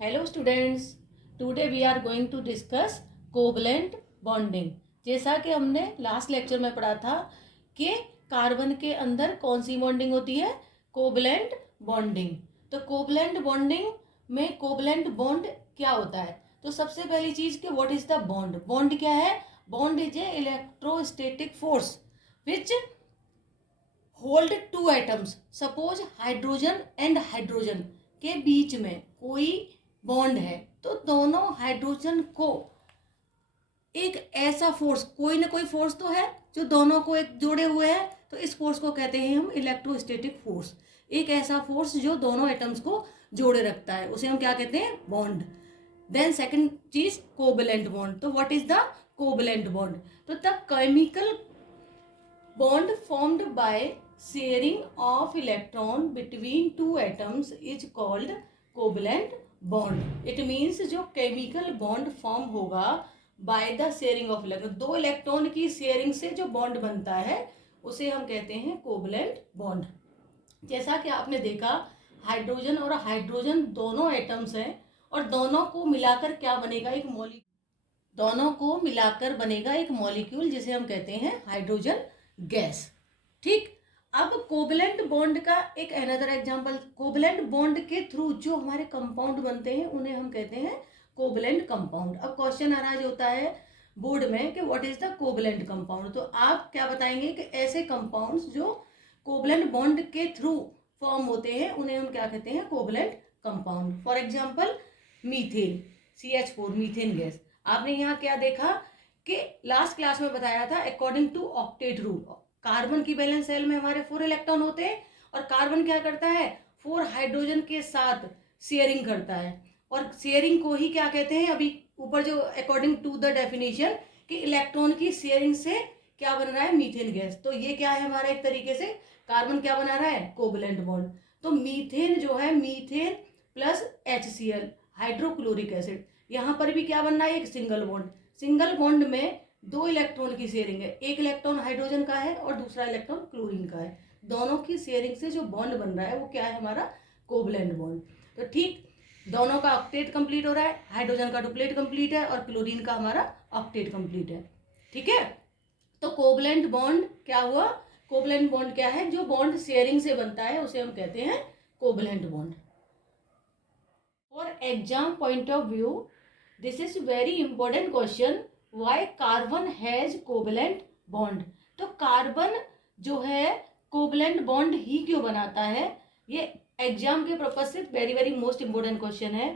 Hello students, today we are going to discuss covalent bonding. जैसा कि हमने last lecture में पढ़ा था कि कार्बन के अंदर कौन सी बॉन्डिंग होती है, कोवलेंट बॉन्डिंग। तो कोवलेंट बॉन्डिंग में कोवलेंट बॉन्ड क्या होता है? तो सबसे पहली चीज कि what is the bond. Bond क्या है? Bond is a electrostatic force which hold two atoms. Suppose hydrogen and hydrogen के बीच में कोई बॉन्ड है तो दोनों हाइड्रोजन को एक ऐसा फोर्स, कोई ना कोई फोर्स तो है जो दोनों को एक जोड़े हुए है, तो इस फोर्स को कहते हैं हम इलेक्ट्रोस्टैटिक फोर्स। एक ऐसा फोर्स जो दोनों एटम्स को जोड़े रखता है उसे हम क्या कहते हैं? बॉन्ड। देन सेकंड चीज कोवलेंट बॉन्ड। तो what is the covalent bond? तो the chemical bond formed by sharing of electron between two atoms is called covalent bond. It means जो chemical bond form होगा by the sharing of electron, दो electron की sharing से जो bond बनता है उसे हम कहते हैं कोवलेंट बॉन्ड। जैसा कि आपने देखा हाइड्रोजन और हाइड्रोजन दोनों एटम्स हैं और दोनों को मिलाकर क्या बनेगा? एक मॉलिक्यूल। दोनों को मिलाकर बनेगा एक मॉलिक्यूल जिसे हम कहते हैं हाइड्रोजन गैस। ठीक। अब कोवलेंट बॉन्ड का एक अनदर एग्जांपल, कोवलेंट बॉन्ड के थ्रू जो हमारे कंपाउंड बनते हैं उन्हें हम कहते हैं कोवलेंट कंपाउंड। अब क्वेश्चन अराइज होता है बोर्ड में कि what is the covalent compound. तो आप क्या बताएंगे कि ऐसे कंपाउंड्स जो कोवलेंट बॉन्ड के थ्रू फॉर्म होते हैं उन्हें हम क्या कहते हैं? Covalent compound. For example methane, CH4 methane gas. आपने यहाँ क्या देखा कि लास्ट क्लास में बताया था according to octet rule carbon की वैलेंस शेल में हमारे 4 इलेक्ट्रॉन होते हैं और कार्बन क्या करता है? 4 हाइड्रोजन के साथ शेयरिंग करता है और शेयरिंग को ही क्या कहते हैं? अभी ऊपर जो अकॉर्डिंग टू द डेफिनेशन कि इलेक्ट्रॉन की शेयरिंग से क्या बन रहा है? Methane gas. तो ये क्या है हमारा? एक तरीके से कार्बन क्या बना रहा है? Covalent bond. तो मीथेन जो है, methane plus HCl hydrochloric acid, यहाँ पर भी क्या बनना है? एक सिंगल बॉन्ड। सिंगल बॉन्ड में 2 इलेक्ट्रॉन की शेयरिंग है, एक इलेक्ट्रॉन हाइड्रोजन का है और दूसरा इलेक्ट्रॉन क्लोरीन का है। दोनों की शेयरिंग से जो बॉन्ड बन रहा है वो क्या है? हमारा कोवलेंट बॉन्ड। तो ठीक, दोनों का ऑक्टेट कंप्लीट हो रहा है, हाइड्रोजन का डुप्लेट कंप्लीट है और क्लोरीन का हमारा ऑक्टेट कंप्लीट है। ठीक है। तो कोवलेंट बॉन्ड क्या हुआ? कोवलेंट बॉन्ड क्या है? जो बॉन्ड शेयरिंग से बनता है उसे हम कहते हैं covalent bond. For exam point of view, this is very important question, why carbon has covalent bond. तो कार्बन जो है कोवलेंट बॉन्ड ही क्यों बनाता है? ये एग्जाम के पर्पज से very very most important question है।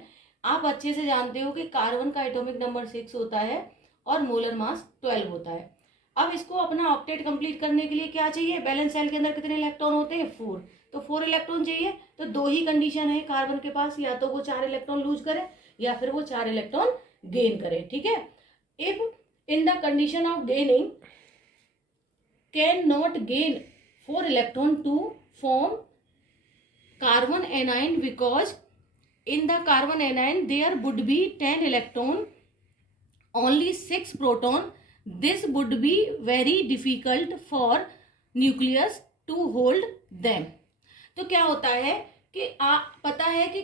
आप अच्छे से जानते हो कि कार्बन का एटॉमिक नंबर 6 होता है और मोलर मास 12 होता है। अब इसको अपना ऑक्टेट कंप्लीट करने के लिए क्या चाहिए? बैलेंस सेल के अंदर कितने इलेक्ट्रॉन होते हैं? 4। तो 4 इलेक्ट्रॉन चाहिए। तो 2 ही कंडीशन है कार्बन के पास, या तो वो 4 इलेक्ट्रॉन लूज करे या फिर वो 4 इलेक्ट्रॉन गेन करे। ठीक है। If in the condition of gaining can not gain 4 electron to form carbon anion, because in the carbon anion there would be 10 electron, only 6 proton. This would be very difficult for nucleus to hold them. तो क्या होता है कि पता है कि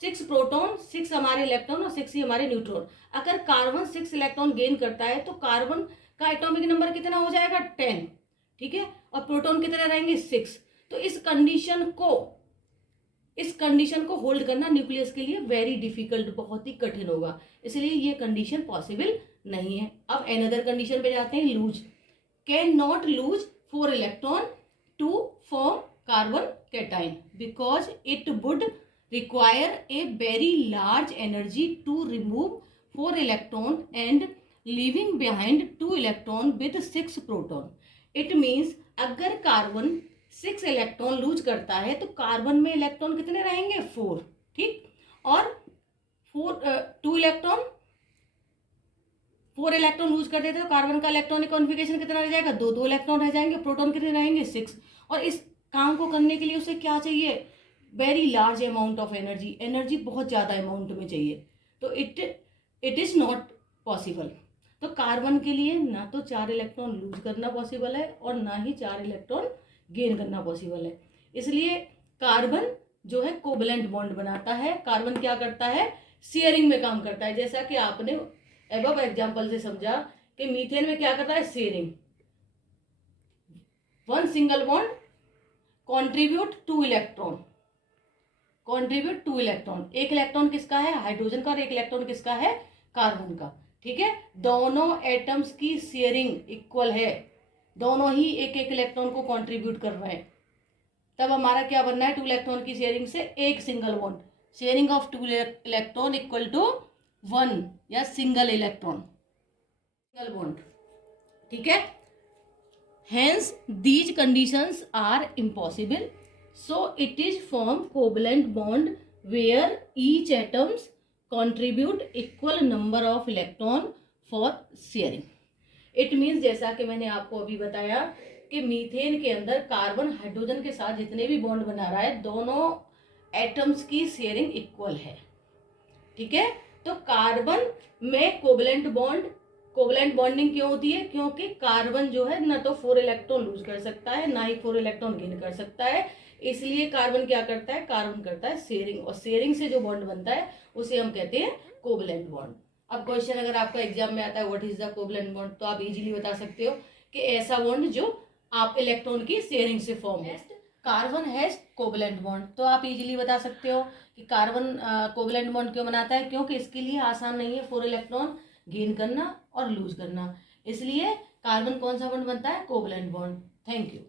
6 proton, 6 हमारे electron और 6 ही हमारे न्यूट्रॉन। अगर कार्बन 6 इलेक्ट्रॉन गेन करता है तो कार्बन का एटॉमिक नंबर कितना हो जाएगा? 10। ठीक है। और प्रोटॉन कितने रहेंगे? 6। तो इस कंडीशन को होल्ड करना न्यूक्लियस के लिए वेरी डिफिकल्ट, बहुत ही कठिन होगा, इसलिए ये कंडीशन पॉसिबल नहीं है। अब अनदर कंडीशन पे जाते हैं, lose. Can not lose 4 electron to form carbon cation because it would require a very large energy to remove 4 electron and leaving behind 2 electron with 6 proton. It means अगर carbon 6 electron lose करता है तो carbon में electron कितने रहेंगे? 4। ठीक। और 4 electron lose कर देते तो कार्बन का इलेक्ट्रॉनिक कॉन्फिगरेशन कितना रह जाएगा? 2 इलेक्ट्रॉन रह जाएंगे। प्रोटॉन कितने रहेंगे? 6। और इस काम को करने के लिए उसे क्या चाहिए? Very large amount of energy, energy बहुत ज्यादा अमाउंट में चाहिए। तो इट इज नॉट पॉसिबल। तो कार्बन के लिए ना तो 4 इलेक्ट्रॉन लूज करना पॉसिबल है और ना ही 4 इलेक्ट्रॉन गेन करना पॉसिबल है। इसलिए कार्बन जो है कोवलेंट बॉन्ड बनाता है, कार्बन क्या करता है, शेयरिंग में काम करता है। जैसा कि आपने एबव एग्जांपल से समझा कि मीथेन में क्या करता है, sharing, one single bond contribute two electron, contribute two electron, एक इलेक्ट्रॉन किसका है, हाइड्रोजन का, और एक इलेक्ट्रॉन किसका है, कार्बन का। ठीक है, दोनों एटम्स की शेयरिंग इक्वल है, दोनों ही एक एक इलेक्ट्रॉन को कंट्रीब्यूट कर रहे हैं, तब हमारा क्या बनना है, टू इलेक्ट्रॉन की शेयरिंग से एक single bond, sharing of two electron equal to one या सिंगल इलेक्ट्रॉन, सिंगल बॉन्ड। ठीक है, hence these conditions are impossible, so it is form covalent bond where each atoms contribute equal number of electron for sharing. It means जैसा कि मैंने आपको अभी बताया कि मीथेन के अंदर कार्बन हाइड्रोजन के साथ जितने भी बॉन्ड बना रहा है, दोनों एटम्स की शेयरिंग इक्वल है। ठीक है, तो कार्बन में कोवलेंट बॉन्ड, कोवलेंट बॉन्डिंग क्यों होती है, क्योंकि कार्बन जो है ना तो 4 इलेक्ट्रॉन लूज कर सकता है, ना ही 4 इलेक्ट्रॉन गेन कर सकता है, इसलिए कार्बन क्या करता है, कार्बन करता है शेयरिंग, और शेयरिंग से जो बॉन्ड बनता है उसे हम कहते हैं कोवलेंट बॉन्ड। अब क्वेश्चन अगर आपका एग्जाम में आता है what is the covalent bond, तो आप इजीली बता सकते हो कि ऐसा बॉन्ड जो आप इलेक्ट्रॉन की शेयरिंग से फॉर्म हो। कार्बन हैज कोवलेंट बॉन्ड, तो आप इजीली बता सकते हो कि कार्बन कोवलेंट बॉन्ड क्यों बनाता है, क्योंकि इसके लिए आसान नहीं है 4 इलेक्ट्रॉन गेन करना और लूज करना, इसलिए कार्बन कौन सा बॉन्ड बनता है, कोवलेंट बॉन्ड। Thank you.